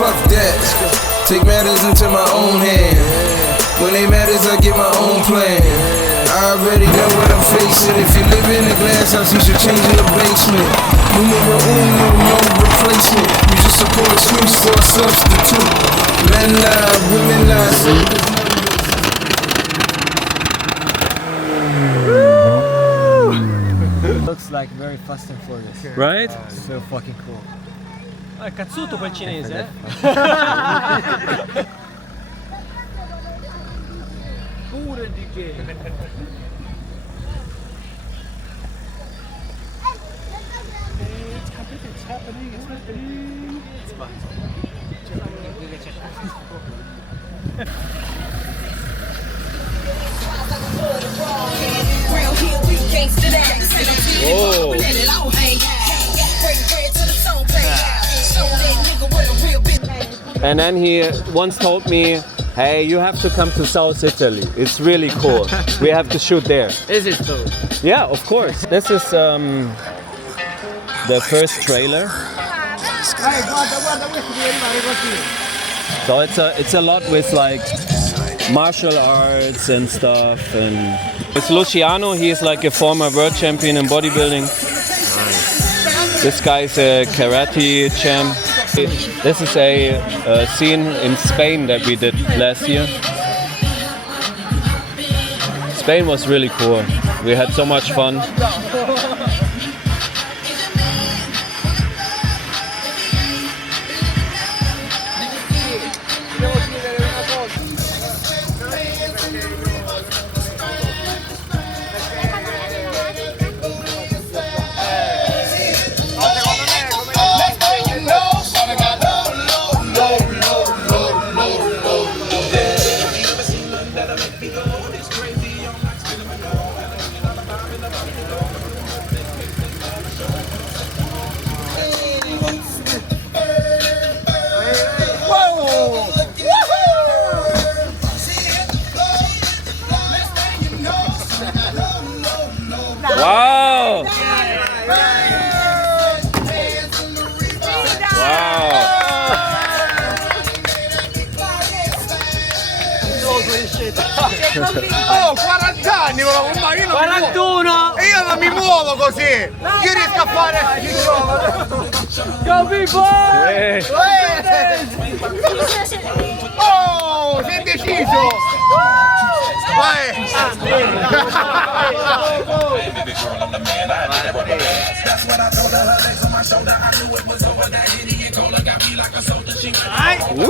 fuck that. Take matters into my own hand. When they matters, I get my own plan. I already know what I'm facing. If you live in a glass house, you should change in the basement. Numero uno, no replacement. You just support a switch for a substitute. Men lie, women lie. Looks like very fast and furious. Right? So fucking cool. È cazzuto quel cinese, eh? Pure DJ. It's happening. Oh. And then he once told me, hey, you have to come to South Italy. It's really cool. We have to shoot there. Is it so? Yeah, of course. This is the first trailer. So it's a lot with like martial arts and stuff. And it's Luciano. He's like a former world champion in bodybuilding. This guy's a karate champ. This is a scene in Spain that we did last year. Spain was really cool. We had so much fun. Wow! Oh, 40 anni con la bomba, io non 41! E io non mi muovo così! Io riesco a fare... Go people! Hey. Oh, sei deciso! Vai! Woo!